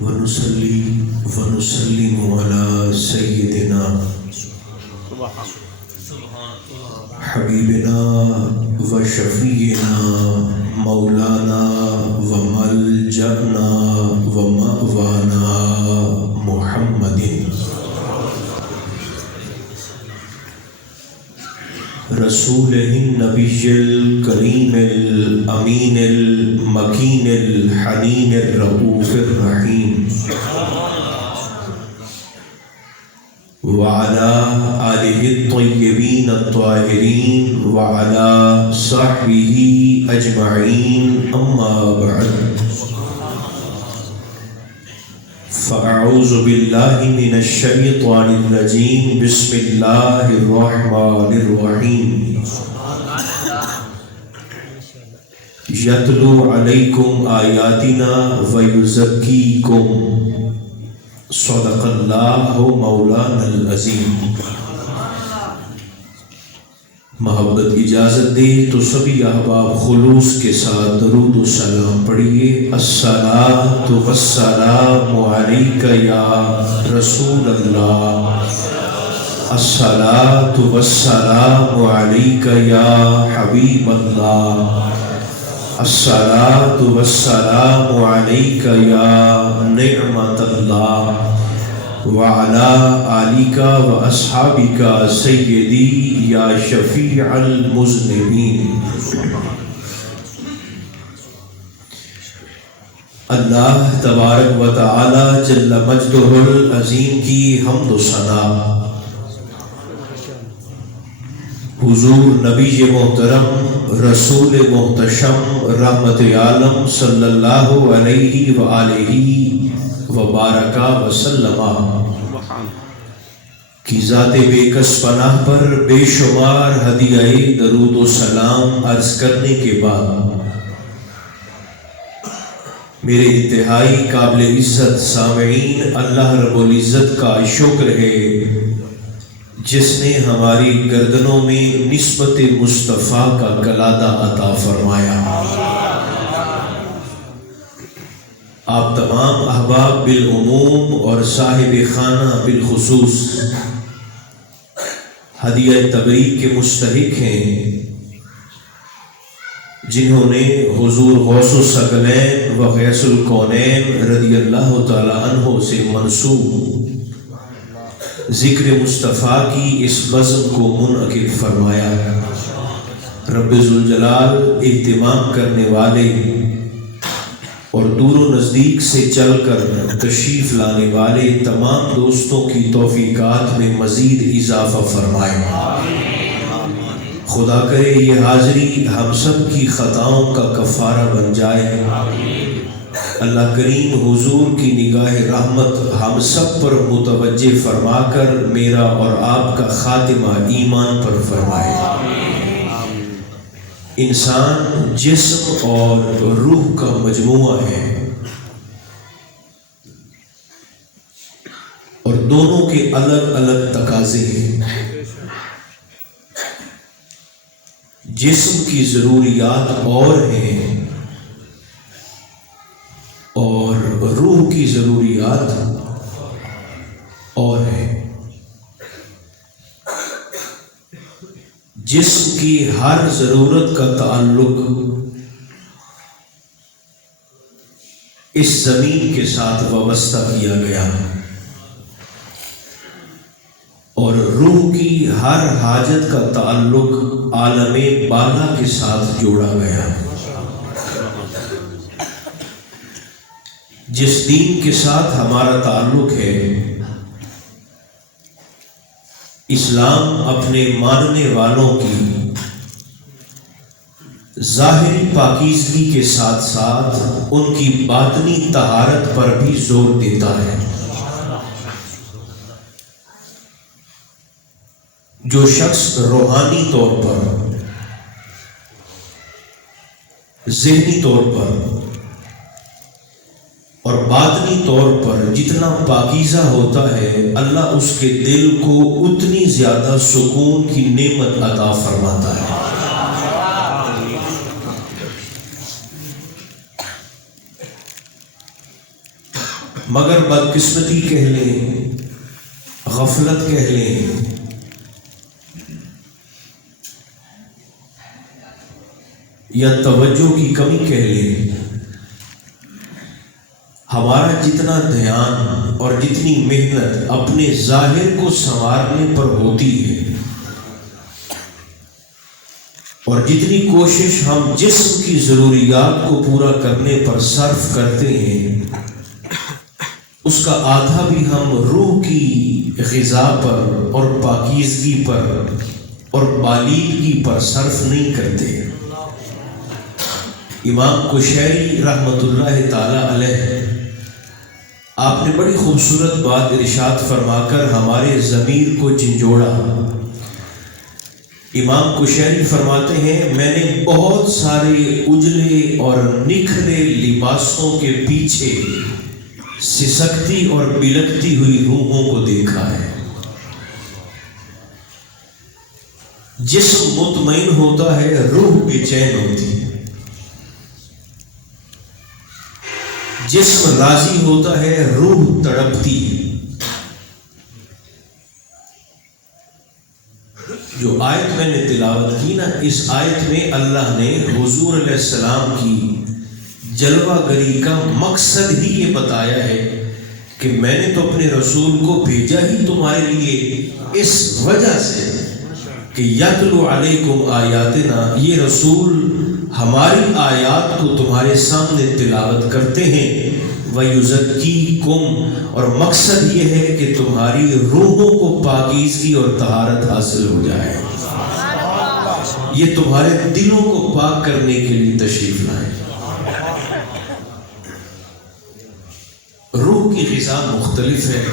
ونصلي ونسلم على سيدنا حبيبنا وشفيعنا مولانا وملجأنا ومأوانا محمد رسوله النبي الكريم الأمين المكين الحنين الرؤوف الرحيم وعلى آله الطيبين الطاهرين وعلى صحبه أجمعين أما بعد فأعوذ بالله من الشيطان الرجيم بسم الله الرحمن الرحيم يتلو عليكم آياتنا ويزكيكم صدق اللہ مولانا العظیم۔ محبت اجازت دے تو سبھی احباب خلوص کے ساتھ درود و سلام پڑھیے۔ الصلاۃ والسلام علیک یا رسول اللہ، الصلاۃ والسلام علیک یا حبیب اللہ، الصلاۃ والسلام علیک یا نعمت اللہ وعلی آلک واصحابک سیدی یا شفیع المذنبین۔ اللہ تبارک و تعالی جل مجدہ العظیم کی حمد و ثنا حضور نبی محترم رسول محتشم رحمت عالم صلی اللہ علیہ وآلہ وبارک وسلم کی ذات بے کس پناہ پر بے شمار ہدیہ درود و سلام عرض کرنے کے بعد میرے انتہائی قابل عزت سامعین، اللہ رب العزت کا شکر ہے جس نے ہماری گردنوں میں نسبت مصطفیٰ کا کلادہ عطا فرمایا۔ آپ تمام احباب بالعموم اور صاحب خانہ بالخصوص ہدیہ تبریک کے مستحق ہیں، جنہوں نے حضور غوث الثقلین و غیث الکونین رضی اللہ تعالی عنہ سے منسوب ذکر مصطفیٰ کی اس بزم کو منعقد فرمایا۔ رب ذوالجلال اہتمام کرنے والے اور دور و نزدیک سے چل کر تشریف لانے والے تمام دوستوں کی توفیقات میں مزید اضافہ فرمائے۔ خدا کرے یہ حاضری ہم سب کی خطاؤں کا کفارہ بن جائے۔ اللہ کریم حضور کی نگاہ رحمت ہم سب پر متوجہ فرما کر میرا اور آپ کا خاتمہ ایمان پر فرمائے۔ انسان جسم اور روح کا مجموعہ ہے اور دونوں کے الگ الگ تقاضے ہیں۔ جسم کی ضروریات اور ہیں اور روح کی ضروریات اور ہیں۔ جسم کی ہر ضرورت کا تعلق اس زمین کے ساتھ وابستہ کیا گیا اور روح کی ہر حاجت کا تعلق عالم بالا کے ساتھ جوڑا گیا۔ جس دین کے ساتھ ہمارا تعلق ہے، اسلام اپنے ماننے والوں کی ظاہری پاکیزگی کے ساتھ ساتھ ان کی باطنی طہارت پر بھی زور دیتا ہے۔ جو شخص روحانی طور پر، ذہنی طور پر اور باطنی طور پر جتنا پاکیزہ ہوتا ہے، اللہ اس کے دل کو اتنی زیادہ سکون کی نعمت عطا فرماتا ہے۔ مگر بدقسمتی کہہ لیں، غفلت کہہ لیں، یا توجہ کی کمی کہہ لیں، ہمارا جتنا دھیان اور جتنی محنت اپنے ظاہر کو سنوارنے پر ہوتی ہے اور جتنی کوشش ہم جسم کی ضروریات کو پورا کرنے پر صرف کرتے ہیں، اس کا آدھا بھی ہم روح کی غذا پر اور پاکیزگی پر اور بالیدگی پر صرف نہیں کرتے۔ امام قشیری رحمۃ اللہ تعالی علیہ، آپ نے بڑی خوبصورت بات ارشاد فرما کر ہمارے ضمیر کو جھنجھوڑا۔ امام قشیری فرماتے ہیں، میں نے بہت سارے اجلے اور نکھرے لباسوں کے پیچھے سسکتی اور بلکتی ہوئی روحوں کو دیکھا ہے۔ جسم مطمئن ہوتا ہے، روح بے چین ہوتی ہے۔ جسم راضی ہوتا ہے، روح تڑپتی ہے۔ جو آیت میں نے تلاوت کی نا، اس آیت میں اللہ نے حضور علیہ السلام کی جلوہ گری کا مقصد ہی یہ بتایا ہے کہ میں نے تو اپنے رسول کو بھیجا ہی تمہارے لیے اس وجہ سے کہ یتلو علیکم آیاتنا، یہ رسول ہماری آیات کو تمہارے سامنے تلاوت کرتے ہیں، وَيُزَكِّيكُمْ، اور مقصد یہ ہے کہ تمہاری روحوں کو پاکیزگی اور طہارت حاصل ہو جائے۔ یہ تمہارے دلوں کو پاک کرنے کے لیے تشریف لائے۔ روح کی غذا مختلف ہے۔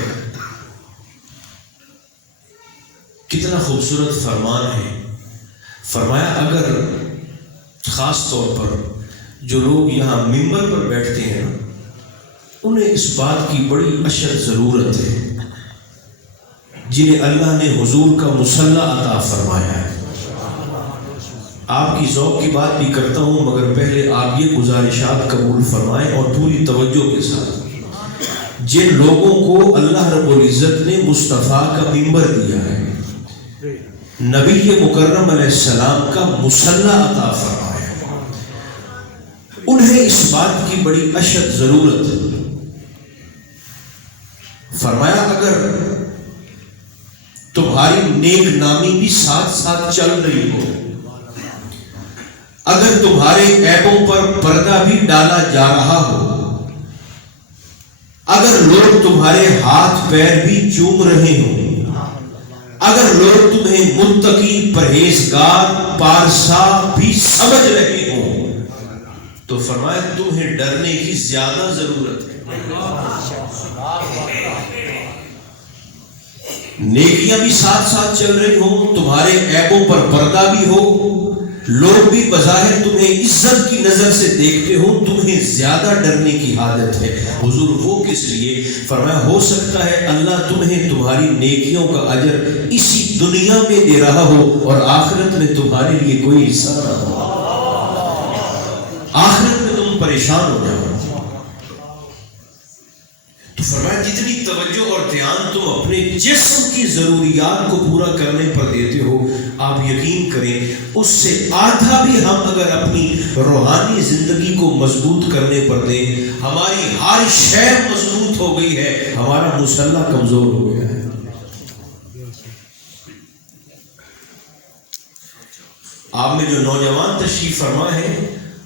کتنا خوبصورت فرمان ہے، فرمایا اگر خاص طور پر جو لوگ یہاں ممبر پر بیٹھتے ہیں انہیں اس بات کی بڑی اشد ضرورت ہے، جنہیں اللہ نے حضور کا مصلی عطا فرمایا ہے۔ آپ کی ذوق کی بات بھی کرتا ہوں، مگر پہلے آپ یہ گزارشات قبول فرمائیں اور پوری توجہ کے ساتھ۔ جن لوگوں کو اللہ رب العزت نے مصطفیٰ کا ممبر دیا ہے، نبی مکرم علیہ السلام کا مصلی عطا فرمایا، انہیں اس بات کی بڑی اشد ضرورت ہے۔ فرمایا اگر تمہاری نیک نامی بھی ساتھ ساتھ چل رہی ہو، اگر تمہارے عیبوں پر پردہ بھی ڈالا جا رہا ہو، اگر لوگ تمہارے ہاتھ پیر بھی چوم رہے ہوں، اگر لوگ تمہیں متقی پرہیزگار پارسا بھی سمجھ رہے ہوں، تو فرمایا تمہیں ڈرنے کی زیادہ ضرورت ہے۔ نیکیاں بھی ساتھ ساتھ چل رہی ہوں، تمہارے عیبوں پر پردہ بھی ہو، لوگ بھی بظاہر تمہیں عزت کی نظر سے دیکھتے ہو، تمہیں زیادہ ڈرنے کی حاجت ہے۔ حضور وہ کس لیے؟ فرمایا ہو سکتا ہے اللہ تمہیں تمہاری نیکیوں کا اجر اسی دنیا میں دے رہا ہو اور آخرت میں تمہارے لیے کوئی حصہ نہ ہو، آخرت میں تم پریشان ہو جاؤ۔ تو فرمایا جتنی توجہ اور دھیان تم اپنے جسم کی ضروریات کو پورا کرنے پر دیتے ہو، آپ یقین کریں اس سے آدھا بھی ہم اگر اپنی روحانی زندگی کو مضبوط کرنے پر دیں، ہماری ہر شے مضبوط ہو گئی ہے، ہمارا مصلی کمزور ہو گیا ہے۔ آپ میں جو نوجوان تشریف فرما ہے،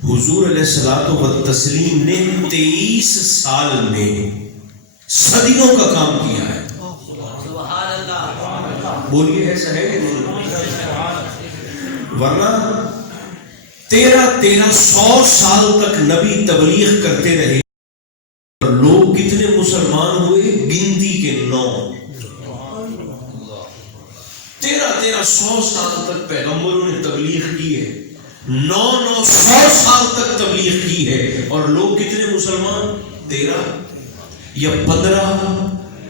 حضور علیہ الصلوۃ والتسلیم نے 23 سال میں صدیوں کا کام کیا ہے۔ بولیے ایسا ہے کہ نہیں؟ ورنہ 1300 سال تک نبی تبلیغ کرتے رہے اور لوگ کتنے مسلمان ہوئے؟ گنتی کے 9۔ 1300 سال تک پیغمبروں نے تبلیغ کی ہے، 900 سال تک تبلیغ کی ہے، اور لوگ کتنے مسلمان؟ 13 یا 15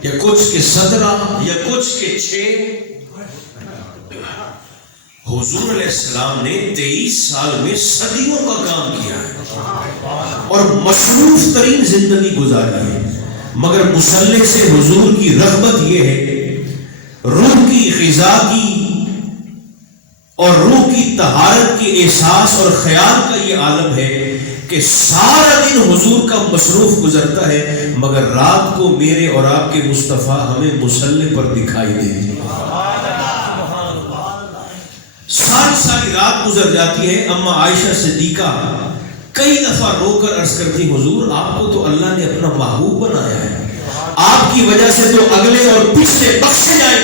یا کچھ کے 17 یا کچھ کے 6۔ حضور علیہ السلام نے 23 سال میں صدیوں کا کام کیا ہے اور مصروف ترین زندگی گزاری ہے۔ مگر مصلی سے حضور کی رغبت یہ ہے، روح کی غذا کی اور روح کی طہارت کی احساس اور خیال کا یہ عالم ہے کہ سارا دن حضور کا مصروف گزرتا ہے، مگر رات کو میرے اور آپ کے مصطفیٰ ہمیں مصلی پر دکھائی دیتے ہیں۔ ساری رات گزر جاتی ہے۔ اما عائشہ صدیقہ کئی دفعہ رو کر عرض کرتی، حضور آپ کو تو اللہ نے اپنا محبوب بنایا ہے، آپ کی وجہ سے تو اگلے اور پچھلے بخشے جائیں۔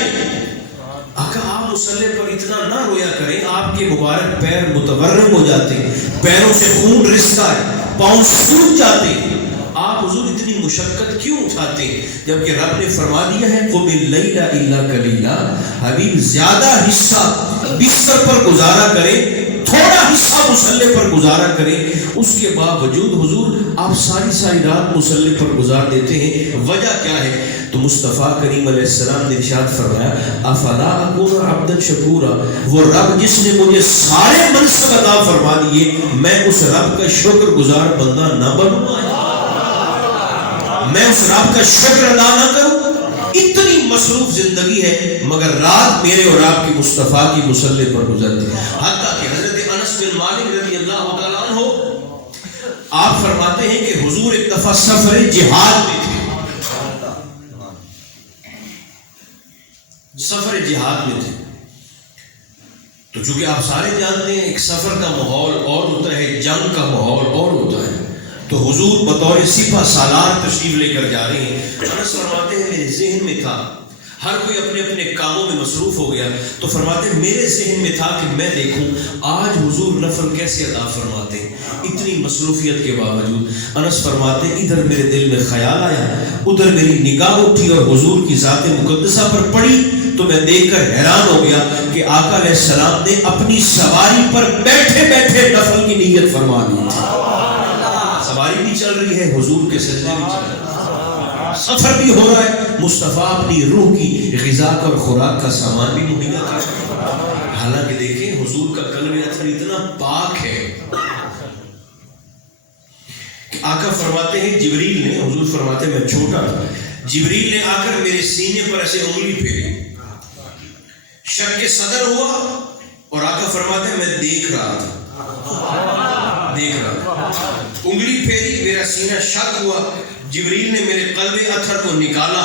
آقا آپ مصلی پر اتنا نہ رویا کریں، آپ کے مبارک پیر متورم ہو جاتے ہیں، پیروں سے خون رستا ہے، پاؤں سوکھ جاتے ہیں، آپ حضور اتنی مشقت کیوں اٹھاتے ہیں؟ جبکہ رب نے فرما دیا ہے قُمِ اللَّيْلَ إِلَّا قَلِيلًا، حبیب زیادہ حصہ بستر پر گزارا کریں، تھوڑا حصہ مصلی پر گزارا کریں۔ اس کے باوجود حضور آپ ساری رات مصلی پر گزار دیتے ہیں، وجہ کیا ہے؟ تو مصطفیٰ کریم علیہ السلام نے ارشاد فرمایا افلا اکون عبدا شکورا، وہ رب جس نے مجھے سارے منصب عطا فرما دیے، میں اس رب کا شکر گزار بندہ نہ بنوں؟ میں اس رب کا شکر ادا نہ کروں؟ اتنی مصروف زندگی ہے، مگر رات میرے اور آپ کی مصطفیٰ کی مصلی پر گزرتی ہے۔ حتیٰ کہ حضرت انس بن مالک رضی اللہ تعالیٰ عنہ آپ فرماتے ہیں کہ حضور ایک دفعہ سفر جہاد میں تھے، سفر جہاد میں تھے، تو چونکہ آپ سارے جانتے ہیں ایک سفر کا ماحول اور ہوتا ہے، جنگ کا ماحول اور ہوتا ہے، تو حضور بطور سپہ سالار تشریف لے کر جا رہے ہیں۔ انس فرماتے ہیں میرے ذہن میں تھا، ہر کوئی اپنے اپنے کاموں میں مصروف ہو گیا، تو فرماتے ہیں میرے ذہن میں تھا کہ میں دیکھوں آج حضور نفل کیسے ادا فرماتے ہیں اتنی مصروفیت کے باوجود۔ انس فرماتے ہیں ادھر میرے دل میں خیال آیا، ادھر میری نگاہ اٹھی اور حضور کی ذات مقدسہ پر پڑی، تو میں دیکھ کر حیران ہو گیا کہ آقا علیہ السلام نے اپنی سواری پر بیٹھے بیٹھے نفل کی نیت فرما دی تھی۔ سواری بھی چل رہی ہے، حضور کے سجدے بھی چل رہے ہیں، سفر بھی ہو رہا ہے، مصطفیٰ اپنی روح کی غذا اور خوراک کا سامان بھی مہیا کر رہے ہیں۔ حالانکہ دیکھیں حضور کا قلب اطہر اتنا پاک ہے کہ آقا فرماتے ہیں جبریل نے، حضور فرماتے ہیں میں چھوٹا تھا، جبریل نے آ کر میرے سینے پر ایسے انگلی پھیری، شک کے صدر ہوا، اور آقا فرماتے ہیں میں دیکھ رہا تھا، انگلی پھیری، میرا سینہ شک ہوا، جبریل نے میرے قلب اطہر کو نکالا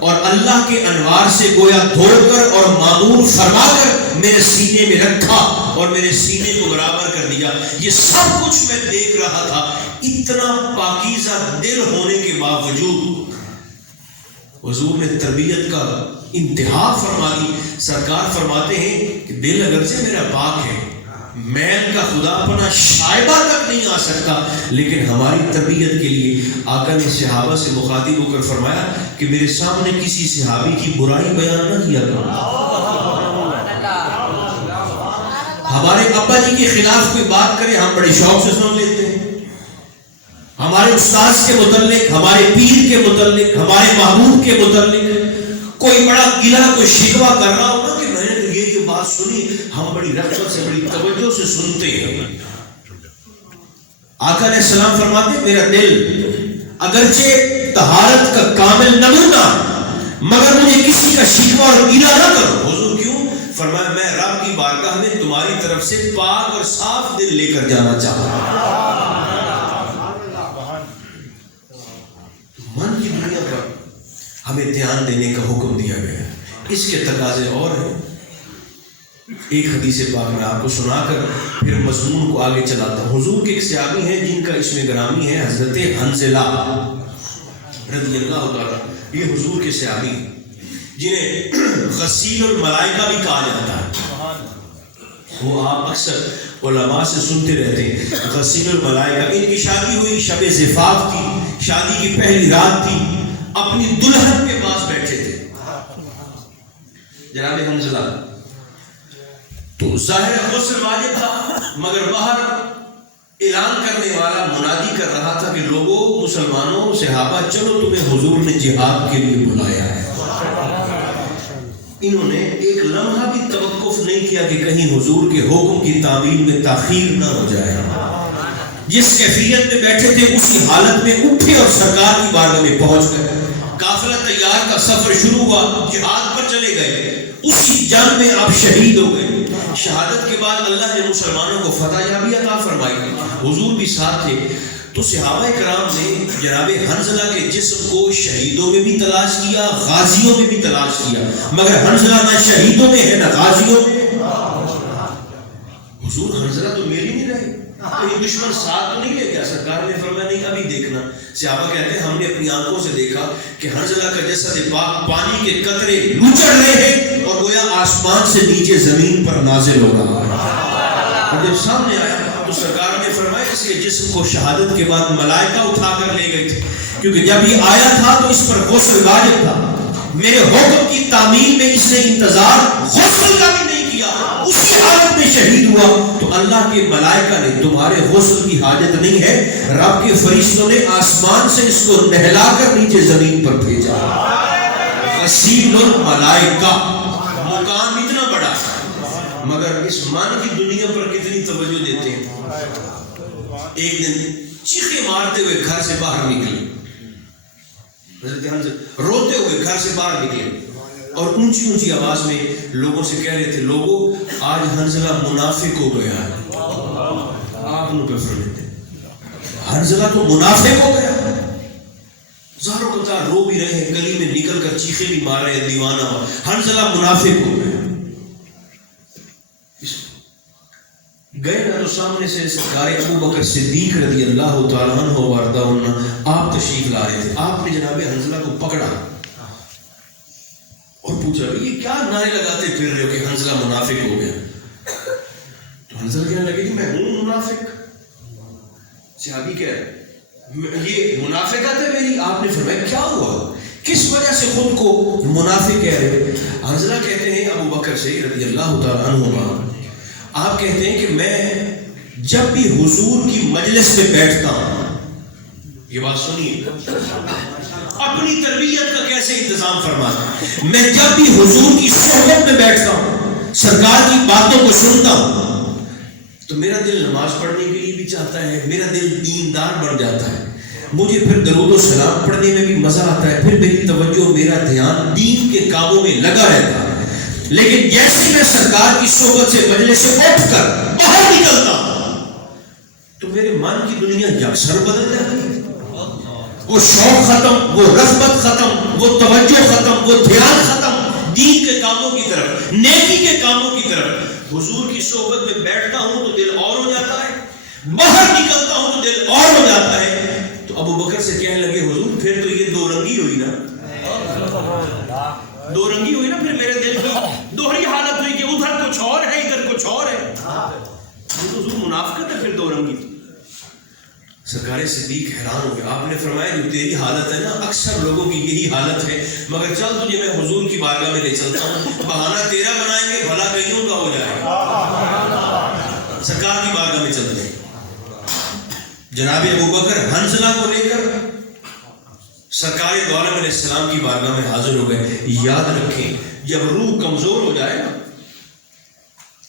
اور اللہ کے انوار سے گویا دھو کر اور معمور فرما کر میرے سینے میں رکھا اور میرے سینے کو برابر کر دیا۔ یہ سب کچھ میں دیکھ رہا تھا، اتنا پاکیزہ دل ہونے کے باوجود حضور نے تربیت کا انتہا فرما دی۔ سرکار فرماتے ہیں کہ دل اگرچہ میرا پاک ہے، میل کا خدا اپنا شائبہ تک نہیں آ سکتا، لیکن ہماری تربیت کے لیے آقا نے صحابہ سے مخاطب ہو کر فرمایا کہ میرے سامنے کسی صحابی کی برائی بیان نہ کیا کرو۔ ہمارے ابا جی کے خلاف کوئی بات کرے ہم بڑے شوق سے سن لیتے ہیں، ہمارے استاذ کے متعلق، ہمارے پیر کے متعلق، ہمارے محبوب کے متعلق کوئی بڑا گلہ کوئی شکوہ کر رہا ہوگا کہ میں نے یہ بات سنی، ہم بڑی رغبت سے بڑی توجہ سے سنتے ہیں۔ آقا علیہ السلام فرماتے ہیں میرا دل اگرچہ طہارت کا کامل نمونہ، مگر مجھے کسی کا شکوہ اور گلہ نہ کرو۔ حضور کیوں؟ فرمایا میں رب کی بارگاہ میں تمہاری طرف سے پاک اور صاف دل لے کر جانا چاہتا ہوں۔ من کی دنیا پر ہمیں دھیان دینے کا حکم دیا گیا ہے، اس کے تقاضے اور ہیں۔ ایک حدیث پاک میں آپ کو سنا کر پھر مضمون کو آگے چلاتا ہوں۔ حضور کے ایک صحابی ہیں جن کا اسم گرامی ہے حضرت حنظلہ رضی اللہ تعالیٰ، یہ حضور کے صحابی جنہیں غسیل الملائکہ بھی کہا جاتا ہے۔ وہ آپ اکثر علماء سے سنتے رہتے ہیں غسیل الملائکہ۔ ان کی شادی ہوئی، شب زفاف تھی، شادی کی پہلی رات تھی، اپنی دلہن کے پاس بیٹھے تھے جناب حنظلہ، تو ظاہر غسل واجب تھا، مگر باہر اعلان کرنے والا منادی کر رہا تھا کہ لوگوں، مسلمانوں، صحابہ، چلو تمہیں حضور نے جہاد کے لیے بلایا ہے۔ انہوں نے ایک لمحہ بھی توقف نہیں کیا کہ کہیں حضور کے حکم کی تعمیل میں تاخیر نہ ہو جائے۔ جس کیفیت میں بیٹھے تھے اسی حالت میں اٹھے اور سرکار کی بارگاہ میں پہنچ گئے. قافلہ تیار کا سفر شروع ہوا, جہاد پر چلے گئے, اسی جنگ میں آپ شہید ہو گئے. شہادت کے بعد اللہ نے مسلمانوں کو فتح یابی عطا فرمائی, حضور بھی ساتھ تھے. تو صحابہ کرام نے جناب حنظلہ کے جسم کو شہیدوں میں بھی تلاش کیا, غازیوں میں بھی تلاش کیا, مگر حنظلہ نہ شہیدوں میں ہے نہ غازیوں میں. حضور حنظلہ تو میری نہیں رہے, کہیں دشمن ساتھ تو نہیں لے گیا؟ سرکار نے فرمایا نہیں, ابھی دیکھنا. صحابہ کہتے ہیں ہم نے اپنی آنکھوں سے دیکھا کہ حنظلہ کا جسد پاک پانی کے قطرے نچڑ رہے ہیں اور گویا آسمان سے نیچے زمین پر نازل ہو رہا ہے. اور جب سامنے آیا تو سرکار نے فرمایا اس کے جسم کو شہادت کے بعد ملائکہ اٹھا کر لے گئے تھے, کیونکہ جب یہ آیا تھا تو اس پر غسل واجب تھا. میرے حکم کی تعمیل میں اس نے انتظار غسل کا بھی نہیں کیا, اسی حالت میں شہید ہوا. تو اللہ کے ملائکہ نے تمہارے غسل کی حاجت نہیں ہے, رب کے فرشتوں نے آسمان سے اس کو نہلا کر نیچے زمین پر بھیجا. غسیل الملائکہ, مقام اتنا بڑا ہے مگر اس من کی دنیا پر کتنی توجہ دیتے ہیں. ایک دن چیخیں مارتے ہوئے گھر سے باہر نکلے, روتے ہوئے گھر سے باہر نکلے اور اونچی اونچی آواز میں لوگوں سے کہہ رہے تھے, لوگوں آج حنظلہ منافق ہو گیا ہے. آپ انہوں پہ فرماتے حنظلہ تو منافق ہو گیا. زاروں کو تار رو بھی رہے ہیں, گلی میں نکل کر چیخیں بھی مار رہے ہیں, دیوانہ حنظلہ منافق ہو گیا. گئے نا تو سامنے سے سرکار ابو بکر صدیق رضی اللہ تعالیٰ عنہ وارضہ عنہ آپ تشریف لا رہے تھے. آپ نے جناب حنظلہ کو پکڑا اور پوچھا یہ کیا نعرے لگاتے پھر رہے ہو کہ حنظلہ منافق ہو گیا؟ تو حنظلہ کہنے لگے کہ میں ہوں منافق. صحابی کہہ رہے یہ منافقت ہے میری. آپ نے فرمایا کیا ہوا, کس وجہ سے خود کو منافق کہہ رہے؟ حنظلہ کہتے ہیں ابو بکر سے رضی اللہ تعالیٰ عنہ, آپ کہتے ہیں کہ میں جب بھی حضور کی مجلس میں بیٹھتا ہوں, یہ بات سنیے اپنی تربیت کا کیسے انتظام فرماتا, میں جب بھی حضور کی صحبت میں بیٹھتا ہوں, سرکار کی باتوں کو سنتا ہوں, تو میرا دل نماز پڑھنے کے لیے بھی چاہتا ہے, میرا دل دیندار بن جاتا ہے, مجھے پھر درود و سلام پڑھنے میں بھی مزہ آتا ہے, پھر میری توجہ میرا دھیان دین کے کاموں میں لگا رہتا ہے. لیکن جیسے میں سرکار کی صحبت سے مجلس سے اٹھ کر باہر نکلتا ہوں تو میرے من کی دنیا یکسر بدل جاتی ہے. وہ شوق ختم, وہ رغبت ختم, وہ توجہ ختم, وہ دھیان ختم دین کے کاموں کی طرف, نیکی کے کاموں کی طرف. حضور کی صحبت میں بیٹھتا ہوں تو دل اور ہو جاتا ہے, باہر نکلتا ہوں تو دل اور ہو جاتا ہے. تو ابو بکر سے کہنے لگے حضور پھر تو یہ دو رنگی ہوئی نا, دو رنگی ہوئی نا, پھر میرے دل کی دوہری حالت ہوئی کہ ادھر کچھ اور ہے ادھر کچھ اور ہے. حضور منافقت ہے پھر دو رنگی. سرکار صدیق حیران ہو گئے. آپ نے فرمایا جو تیری حالت ہے نا اکثر لوگوں کی یہی حالت ہے, مگر چل تجھے میں حضور کی بارگاہ میں لے چلتا ہوں, بہانہ تیرا بنائیں گے بھلا کئیوں کا ہو جائے گا. سرکار کی بارگاہ میں چلتے ہیں. جناب ابو بکر حنظلہ کو لے کر سرکار دو عالم علیہ السلام کی بارگاہ میں حاضر ہو گئے. یاد رکھیں جب روح کمزور ہو جائے نا,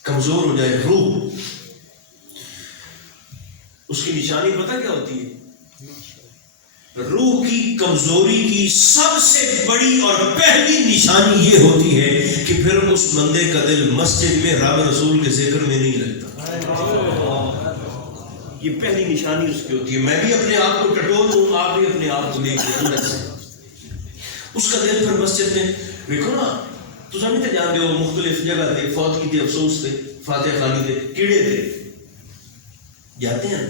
کمزور ہو جائے روح, اس کی نشانی پتہ کیا ہوتی ہے؟ روح کی کمزوری کی سب سے بڑی اور پہلی نشانی یہ ہوتی ہے کہ پھر اس بندے کا دل مسجد میں رب رسول کے ذکر میں نہیں لگتا. یہ پہلی نشانی اس کی ہوتی ہے. میں بھی اپنے آپ کو ٹٹول دوں, آپ بھی اپنے آپ کو دیکھ لیں اندر سے, اس کا دل پھر مسجد میں. دیکھو نا تو سمجھتے جانتے ہو مختلف جگہ تھے, فوت کی تھے, افسوس تھے, فاتح خانی تھے, کیڑے تھے, جاتے ہیں.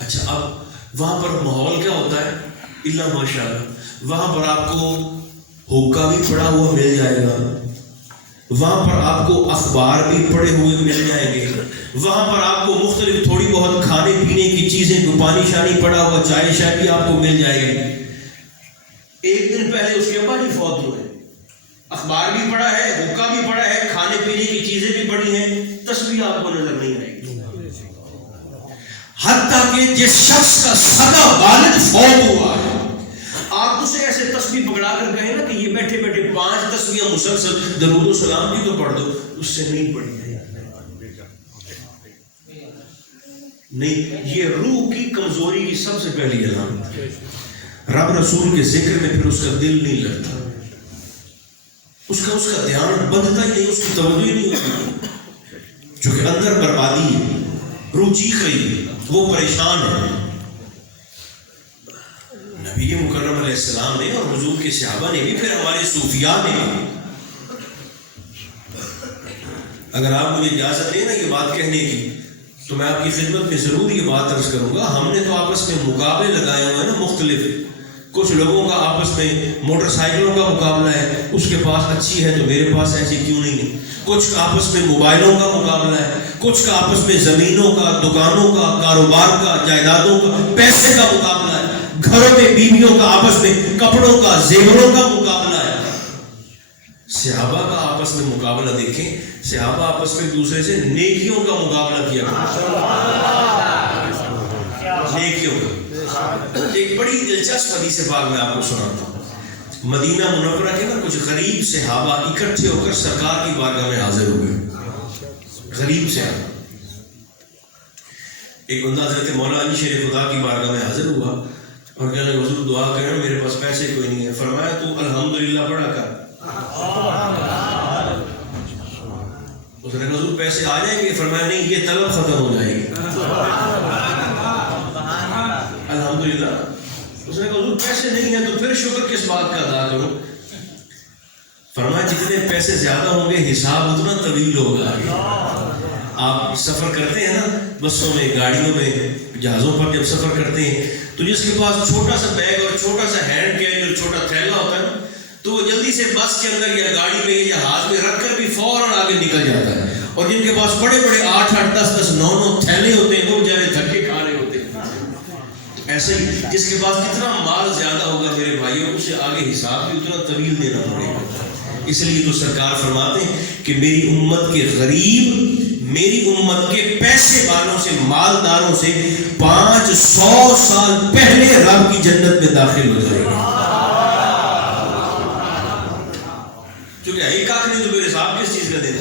اچھا اب وہاں پر ماحول کیا ہوتا ہے اللہ ماشاءاللہ, وہاں پر آپ کو حقہ بھی پڑا ہوا مل جائے گا, وہاں پر آپ کو اخبار بھی پڑے ہوئے مل جائیں گے, وہاں پر آپ کو مختلف تھوڑی بہت کھانے پینے کی چیزیں, پانی شانی پڑا ہوا, چائے شائے بھی آپ کو مل جائے گی. ایک دن پہلے اس کے ابا جی فوت ہوئے, اخبار بھی پڑا ہے, حقہ بھی پڑا ہے, کھانے پینے کی چیزیں بھی پڑی ہیں, تسبیح آپ کو نظر نہیں آئے گی. حتیٰ کہ جس شخص کا سگا والد فوت ہوا ہے آپ اسے ایسے تسبیح پکڑا کر کہیں نا کہ یہ بیٹھے بیٹھے 5 تسبیحاں مسلسل درود و سلام کی تو پڑھ دو, اس سے نہیں پڑھی ہے. نہیں، یہ روح کی کمزوری کی سب سے پہلی علامت. رب رسول کے ذکر میں پھر اس کا دل نہیں لگتا، اس کا دھیان بندھتا ہی نہیں، اس کی توجہ ہی نہیں ہوتی، چونکہ اندر بربادی ہے، روح چیخ رہی ہے، وہ پریشان ہے. نبی مکرم علیہ السلام نے اور حضور کے صحابہ نے بھی، پھر ہمارے صوفیاء نے بھی. اگر آپ مجھے اجازت دیں نا یہ بات کہنے کی، تو میں آپ کی خدمت میں ضرور یہ بات عرض کروں گا. ہم نے تو آپس میں مقابلے لگائے ہوئے ہیں نا مختلف. کچھ لوگوں کا آپس میں موٹر سائیکلوں کا مقابلہ ہے، اس کے پاس اچھی ہے تو میرے پاس ایسی کیوں نہیں ہے. کچھ کا آپس میں موبائلوں کا مقابلہ ہے، کچھ کا آپس میں زمینوں کا، دکانوں کا، کاروبار کا، جائیدادوں کا، پیسے کا مقابلہ ہے. گھروں میں بیویوں کا آپس میں کپڑوں کا، زیوروں کا مقابلہ ہے. صحابہ کا آپس میں مقابلہ دیکھیں، صحابہ آپس میں دوسرے سے نیکیوں کا مقابلہ کیا نیکیوں کا. ایک بڑی دلچسپ حدیث پاک میں آپ کو سناتا ہوں. مدینہ منورہ کے نا کچھ غریب صحابہ اکٹھے ہو کر سرکار کی بارگاہ میں حاضر ہو گئے. غریب صحابہ. ایک بندہ حضرت مولا علی شیر خدا کی بارگاہ میں حاضر ہوا اور کہنے لگا حضور دعا کریں، میرے پاس پیسے کوئی نہیں ہے. فرمایا تو الحمدللہ پڑھا کر. اس نے کہا حضور پیسے آ جائیں گے؟ فرمایا نہیں، یہ طلب ختم ہو جائے گی. الحمدللہ. اس نے کہا حضور پیسے نہیں ہیں تو پھر شکر کس بات کا ادا کروں؟ فرمایا جتنے پیسے زیادہ ہوں گے حساب اتنا طویل ہوگا. آپ سفر کرتے ہیں نا بسوں میں، گاڑیوں میں، جہازوں پر جب سفر کرتے ہیں تو جس کے پاس چھوٹا سا بیگ اور چھوٹا سا ہینڈ کیری اور چھوٹا تھیلا ہوتا ہے تو وہ جلدی سے بس کے اندر یا گاڑی میں یا جہاز میں رکھ کر بھی فوراً آگے نکل جاتا ہے. اور جن کے پاس بڑے بڑے 8-8 10-10 9-9 تھیلے ہوتے ہیں وہ بیچارے دھکے کھا رہے ہوتے ہیں. ایسے ہی جس کے پاس جتنا مال زیادہ ہوگا میرے بھائیوں، اسے آگے حساب بھی اتنا طویل دینا پڑے گا. اس لیے تو سرکار فرماتے ہیں کہ میری امت کے غریب میری امت کے پیسے والوں سے، مالداروں سے 500 سال پہلے رب کی جنت میں داخل ہو جائے گا. کیونکہ ایک آنکھ نہیں تو میرے صاحب کس چیز کا دینا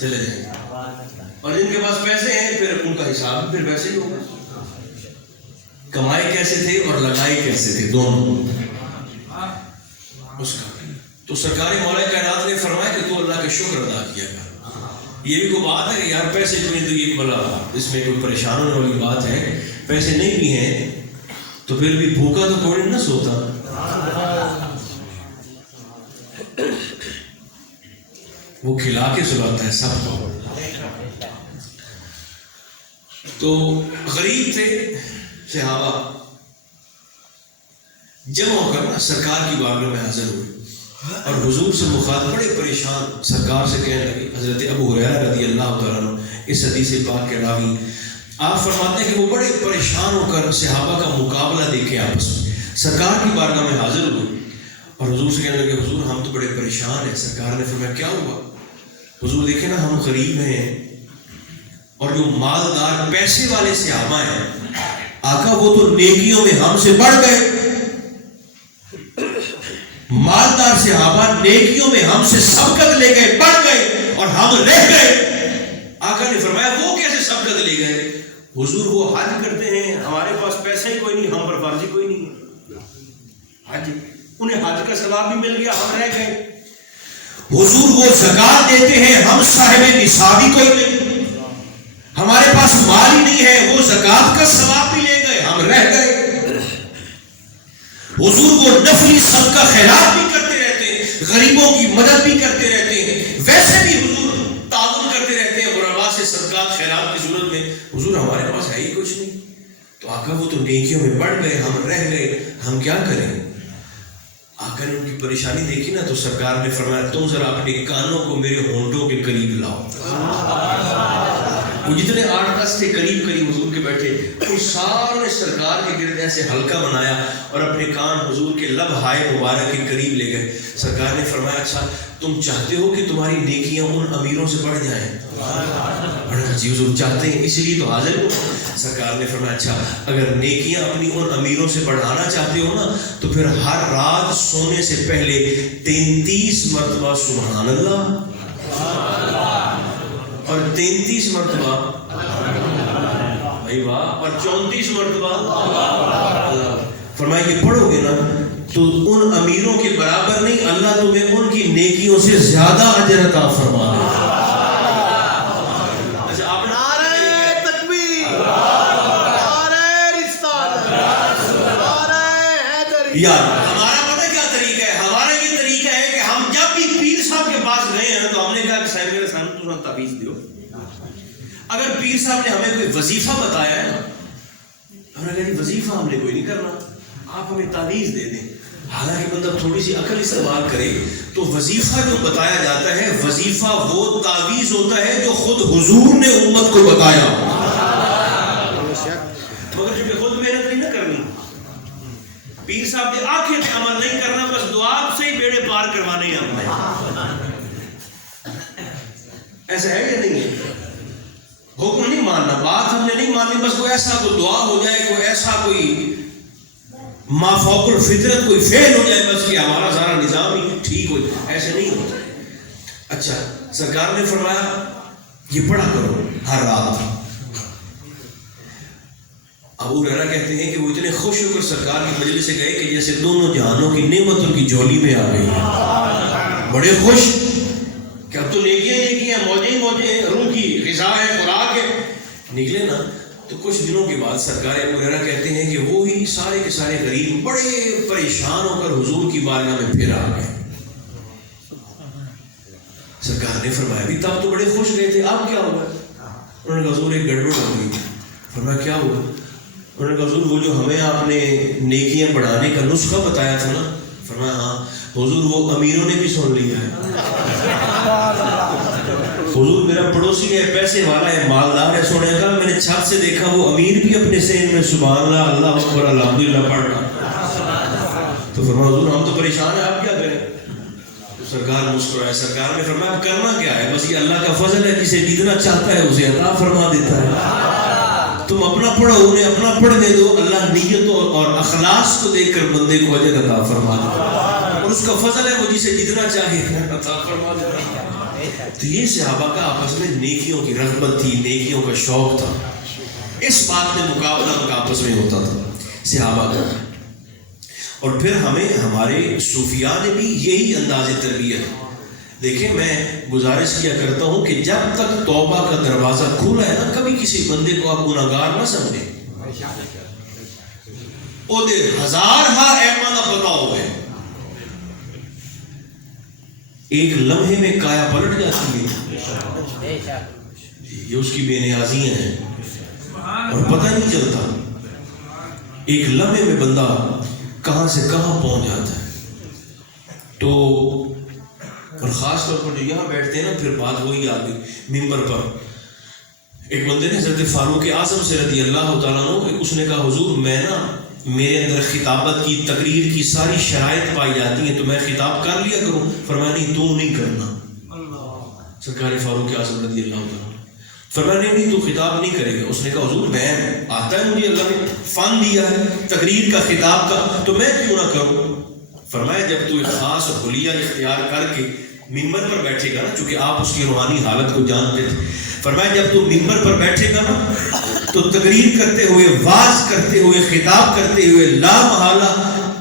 چلے جائیں. اور جن کے پاس پیسے ہیں پھر ان کا حساب بھی پھر ویسے ہی ہوگا. کمائے کیسے تھے اور لگائے کیسے تھے دونوں اس کا. تو سرکار مولا کائنات نے فرمایا کہ تو اللہ کا شکر ادا کیا کر. یہ بھی کوئی بات ہے کہ یار پیسے تو نہیں تو یہ بلا اس میں کوئی پریشان ہونے والی بات ہے. پیسے نہیں بھی ہیں تو پھر بھی بھوکا تو کوئی نہ سوتا. وہ کھلا کے سلاتا ہے سب کو. تو غریب تھے صحابہ، جمع ہو کر نا سرکار کی بارگاہ میں حاضر ہوئے اور حضور سے مخاطب بڑے پریشان سرکار سے کہنے لگے. حضرت ابو ہریرہ رضی اللہ تعالیٰ عنہ اس حدیث پاک کے راوی، آپ فرماتے ہیں کہ وہ بڑے پریشان ہو کر صحابہ کا مقابلہ دیکھے آپس میں سرکار کی بارگاہ میں حاضر ہوئے اور حضور سے کہنے لگے حضور ہم تو بڑے پریشان ہیں. سرکار نے فرمایا کیا ہوا؟ حضور دیکھیں نا ہم غریب ہیں اور جو مالدار پیسے والے صحابہ ہیں آقا وہ تو نیکیوں میں ہم سے بڑھ گئے. مالدار صحابہ نیکیوں میں ہم سے سبقت لے گئے، بڑھ گئے اور ہم رہ گئے. آقا نے فرمایا وہ کیسے سبقت لے گئے؟ حضور وہ حج کرتے ہیں، ہمارے پاس پیسے ہی کوئی نہیں، ہم پر فرض ہی کوئی نہیں ہے. حج انہیں حج کا ثواب بھی مل گیا، ہم رہ گئے. حضور وہ زکات دیتے ہیں، ہم صاحب نصاب ہی کوئی نہیں، ہمارے پاس مال ہی نہیں ہے، وہ زکات کا ثواب بھی لے گئے، ہم رہ گئے. حضور وہ نفلی صدقہ خیرات بھی کرتے رہتے ہیں، غریبوں کی مدد بھی کرتے رہتے ہیں، ویسے بھی حضور تعاون کرتے رہتے ہیں غرباء سے صدقات خیرات کی صورت میں. حضور ہمارے پاس ہے ہی کچھ نہیں. تو آقا وہ تو نیکیوں میں بڑھ گئے، ہم رہ گئے، ہم کیا کریں؟ آقا نے ان کی پریشانی دیکھی نا تو سرکار نے فرمایا تم ذرا اپنے کانوں کو میرے ہونٹوں کے قریب لاؤ. وہ جتنے 8-10 تھے قریب حضور کے بیٹھے، وہ سارے سرکار کے گرد ایسے ہلکا بنایا اور اپنے کان حضور کے لب ہائے مبارک کے قریب لے گئے. سرکار نے فرمایا اچھا تم چاہتے ہو کہ تمہاری نیکیاں ان امیروں سے بڑھ جائیں؟ جی حضور چاہتے ہیں، اسی لیے تو حاضر ہو. سرکار نے فرمایا اچھا اگر نیکیاں اپنی ان امیروں سے بڑھانا چاہتے ہو نا تو پھر ہر رات سونے سے پہلے 33 مرتبہ سبحان اللہ اور 33 مرتبہ بھائی واہ، اور 34 مرتبہ فرمایا کہ پڑھو گے نا تو ان امیروں کے برابر نہیں، اللہ تمہیں ان کی نیکیوں سے زیادہ اجر عطا فرما دے گا۔ اچھا آپ نعرہ تکبیر، نعرہ رسالت، نعرہ حیدری۔ یار ہمارا پتہ کیا طریقہ ہے؟ ہمارا یہ طریقہ ہے کہ ہم جب بھی پیر صاحب کے پاس گئے ہیں تو ہم نے کہا کہ صاحب میرے سامنے تو تعویذ دیو۔ اگر پیر صاحب نے ہمیں کوئی وظیفہ بتایا ہے نا، ہم نے کہا جی وظیفہ ہم نے کوئی نہیں کرنا، آپ ہمیں تعویذ دے دیں۔ حالانکہ بندہ تھوڑی سی عقل استعمال کرے تو وظیفہ جو بتایا جاتا ہے، وظیفہ وہ تعویذ ہوتا ہے جو خود حضور نے امت کو بتایا، مگر چونکہ خود محنت نہیں نہ کرنی، پیر صاحب نے آنکھیں پہ عمل نہیں کرنا، بس دعا سے ہی بیڑے پار کروانے ہیں ہم نے۔ ایسا ہے یا نہیں ہے؟ حکم نہیں ماننا، بات ہم نے نہیں ماننی، بس کوئی ایسا کوئی دعا ہو جائے، کوئی ایسا کوئی ما فوق الفطرت کوئی فعل ہو جائے بس کہ ہمارا سارا نظام ہی ٹھیک ہو جائے، ایسے نہیں ہوتا۔ اچھا سرکار نے فرمایا یہ پڑھا کرو ہر رات۔ ابو ہریرہ کہتے ہیں کہ وہ اتنے خوش ہو کر سرکار کی مجلس سے گئے کہ جیسے دونوں جہانوں کی نعمت ان کی جھولی میں آ گئی، بڑے خوش کہ اب تو نیکیاں نیکیاں، موجیں موجیں، روح کی غذا ہے، خوراک ہے۔ نکلے نا تو کچھ دنوں کے بعد سرکار ابو ہریرہ کہتے ہیں کہ وہی سارے کے سارے غریب بڑے پریشان ہو کر حضور کی بارگاہ میں پھر آ گئے۔ سرکار نے فرمایا بھی تب تو بڑے خوش گئے تھے، اب کیا ہوا؟ انہوں نے کہا حضور ایک گڑبڑ ہو گئی۔ فرمایا کیا ہوا؟ انہوں نے کہا حضور وہ جو ہمیں آپ نے نیکیاں بڑھانے کا نسخہ بتایا تھا نا، فرمایا ہاں حضور وہ امیروں نے بھی سن لیا ہے۔ حضور میرا پڑوسی ہے، پیسے والا ہے، مالدار ہے، سونے کا میں نے چھت سے دیکھا وہ امیر بھی اپنے ذہن میں سبحان اللہ اللہ اکبر الحمدللہ پڑھ رہا۔ تو فرمایا حضور ہم تو پریشان ہیں، آپ کیا کریں؟ تو سرکار مسکرائے، سرکار نے فرمایا کرنا کیا ہے، بس یہ اللہ کا فضل ہے، جسے جتنا چاہتا ہے اسے عطا فرما دیتا ہے۔ تم اپنا پڑھو، انہیں اپنا پڑھنے دو، اللہ نیتوں اور اخلاص کو دیکھ کر بندے کو اجر عطا فرما دیتا ہے، اور اس کا فضل ہے وہ جسے جتنا چاہے عطا فرما دیتا ہے۔ تو یہ صحابہ کا آپس میں نیکیوں کی رغبت تھی، نیکیوں کا شوق تھا، اس بات میں مقابلہ ان کا آپس میں ہوتا تھا صحابہ کا۔ اور پھر ہمیں ہمارے صوفیاء نے بھی یہی انداز تربیت۔ دیکھیں میں گزارش کیا کرتا ہوں کہ جب تک توبہ کا دروازہ کھلا ہے نا، کبھی کسی بندے کو آپ گناہگار نہ سمجھیں، او دے ہزار ہا ایمانہ بتاؤ ہے، ایک لمحے میں کایا پلٹ جاتی ہے، یہ اس کی بے نیازیاں ہیں اور پتہ نہیں چلتا، ایک لمحے میں بندہ کہاں سے کہاں پہنچ جاتا ہے۔ تو اور خاص طور پر جو یہاں بیٹھتے ہیں نا، پھر بات وہی آ گئی ممبر پر ایک بندے نے حضرت فاروق اعظم سے رضی اللہ تعالیٰ عنہ، اس نے کہا حضور میں نا میرے اندر خطابت کی تقریر کی ساری شرائط پائی جاتی ہیں تو میں خطاب کر لیا کروں۔ فرمایا نہیں تو نہیں کرنا۔ سرکار فاروق اعظم رضی اللہ تعالیٰ فرمایا نہیں تو خطاب نہیں کرے گا۔ اس نے کہا حضور میں آتا ہے، مجھے اللہ نے فن دیا ہے تقریر کا، خطاب کا، تو میں کیوں نہ کروں۔ فرمایا جب تو ایک خاص حلیہ اختیار کر کے ممبر پر بیٹھے گا نا، چونکہ آپ اس کی روحانی حالت کو جانتے تھے، فرمایا جب تو ممبر پر بیٹھے گا نا تو تقریر کرتے ہوئے، واعظ کرتے ہوئے، خطاب کرتے ہوئے لا محالہ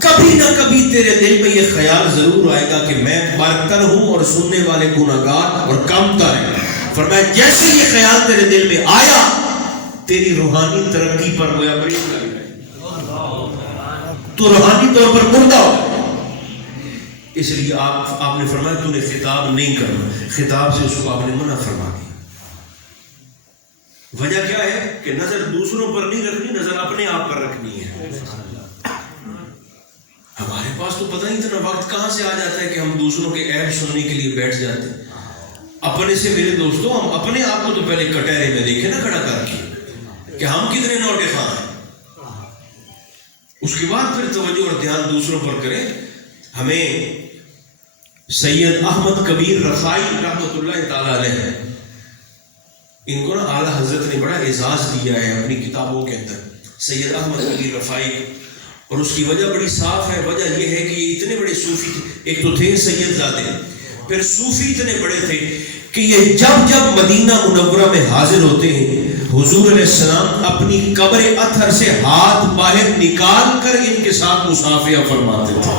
کبھی نہ کبھی تیرے دل میں یہ خیال ضرور آئے گا کہ میں برتر ہوں اور سننے والے گناہگار اور کم تر ہیں۔ فرمایا جیسے یہ خیال تیرے دل میں آیا تیری روحانی ترقی پر گویا بریک لگ گئی، تو روحانی طور پر مردہ ہو۔ اس لیے آپ نے فرمایا تو نے خطاب نہیں کرنا، خطاب سے اس کو آپ نے منع فرما دیا۔ وجہ کیا ہے کہ نظر دوسروں پر نہیں رکھنی، نظر اپنے آپ پر رکھنی ہے۔ ہمارے پاس تو پتہ نہیں اتنا وقت کہاں سے آ جاتا ہے کہ ہم دوسروں کے عیب سننے کے لیے بیٹھ جاتے ہیں۔ اپنے سے میرے دوستوں ہم اپنے آپ کو تو پہلے کٹہرے میں دیکھیں نا کھڑا کر کے کہ ہم کتنے نوٹے خواہ ہیں، اس کے بعد پھر توجہ اور دھیان دوسروں پر کریں۔ ہمیں سید احمد کبیر رفائی رحمۃ اللہ تعالیٰ علیہ، ان کو نا اعلیٰ حضرت نے بڑا اعزاز دیا ہے اپنی کتابوں کے اندر، سید احمد کبیر رفائی، اور اس کی وجہ بڑی صاف ہے۔ وجہ یہ ہے کہ یہ اتنے بڑے صوفی تھے، ایک تو تھے سید زادے، پھر صوفی اتنے بڑے تھے کہ یہ جب جب مدینہ منورہ میں حاضر ہوتے ہیں حضور علیہ السلام اپنی قبر اطہر سے ہاتھ باہر نکال کر ان کے ساتھ مصافحہ فرماتے تھے.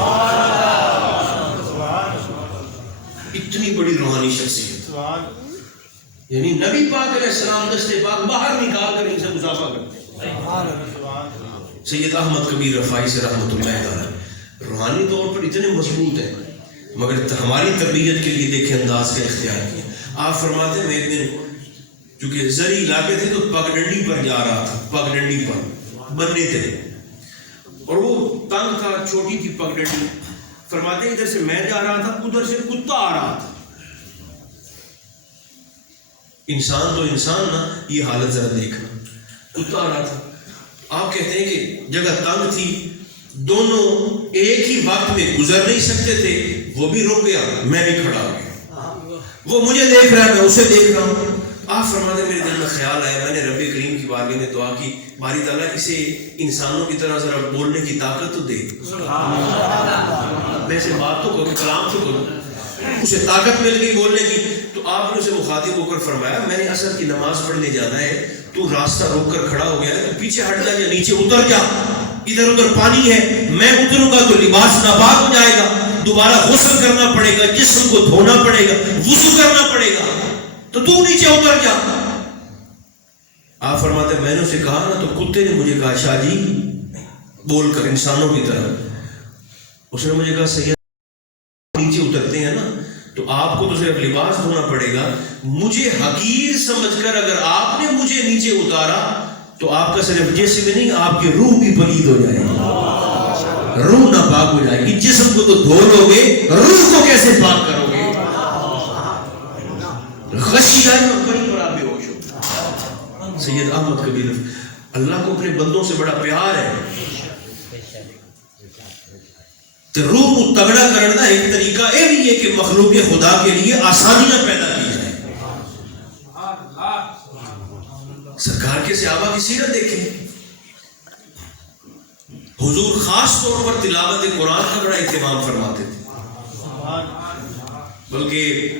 اتنی بڑی روحانی شخصیت, یعنی نبی پاک علیہ السلام دستے پاک باہر نکال کر ان سے مصافحہ کرتے ہیں. سید احمد کبیر رفاعی سے رحمۃ اللہ تعالی روحانی طور پر اتنے مضبوط ہیں, مگر ہماری تربیت کے لیے دیکھیں انداز کا اختیار کیا. آپ فرماتے ہیں میں ایک دن چونکہ زرعی علاقے تھے تو پگڈنڈی پر جا رہا تھا, پگڈنڈی پر بننے تھے اور وہ تنگ تھا, چھوٹی تھی پگڈنڈی. فرماتے ہیں ادھر سے میں جا رہا تھا, ادھر سے کتا آ رہا تھا. انسان تو انسان نا, یہ حالت ذرا دیکھنا, کتا آ رہا تھا. آپ کہتے ہیں کہ جگہ تنگ تھی, دونوں ایک ہی وقت میں گزر نہیں سکتے تھے. وہ بھی رک گیا, میں بھی کھڑا ہو گیا. وہ مجھے دیکھ رہا ہے, میں اسے دیکھ رہا ہوں. آپ فرماتے میرے دل میں خیال آیا, میں نے رب کریم کی بارگاہ میں دعا کی, باری تعالیٰ اسے انسانوں کی طرح ذرا بولنے کی طاقت تو دے. میں اسے بات تو کروں, کلام تو کروں, اسے طاقت مل گئی بولنے کی. تو آپ نے اسے مخاطب ہو کر فرمایا میں نے عصر کی نماز پڑھنے جانا ہے, تو راستہ روک کر کھڑا ہو گیا ہے, تو پیچھے ہٹ جا یا نیچے اتر جا, ادھر ادھر پانی ہے, میں اتروں گا تو لباس ناپاک ہو جائے گا, دوبارہ غسل کرنا پڑے گا, جسم کو دھونا پڑے گا, وضو کرنا پڑے گا, تو نیچے اتر جا. آپ فرماتے میں نے اسے کہا نا, تو کتے نے مجھے کہا شاہ جی بول کر انسانوں کی طرح. اس نے مجھے کہا سید نیچے اترتے ہیں نا تو آپ کو تو صرف لباس دھونا پڑے گا, مجھے حقیر سمجھ کر اگر آپ نے مجھے نیچے اتارا تو آپ کا صرف جسم میں نہیں, آپ کی روح بھی پلید ہو جائے گی, روح ناپاک ہو جائے گی. جسم کو تو دھو لو گے, روح کو کیسے پاک کرو گے؟ غشی آئی اور کہیں پر آپ بے ہوش ہو. سید احمد کبیر, اللہ کو اپنے بندوں سے بڑا پیار ہے. تو روح کو تگڑا کرنا ایک طریقہ یہ بھی ہے کہ مخلوق خدا کے لیے آسانیاں پیدا کی جائیں. سرکار کے صحابہ کی سیرت دیکھیں, حضور خاص طور پر تلاوت قرآن کا بڑا اہتمام فرماتے تھے. بلکہ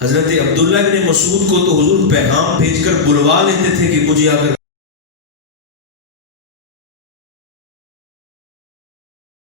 حضرت عبداللہ بن مسعود کو تو حضور پیغام بھیج کر بلوا لیتے تھے کہ مجھے اگر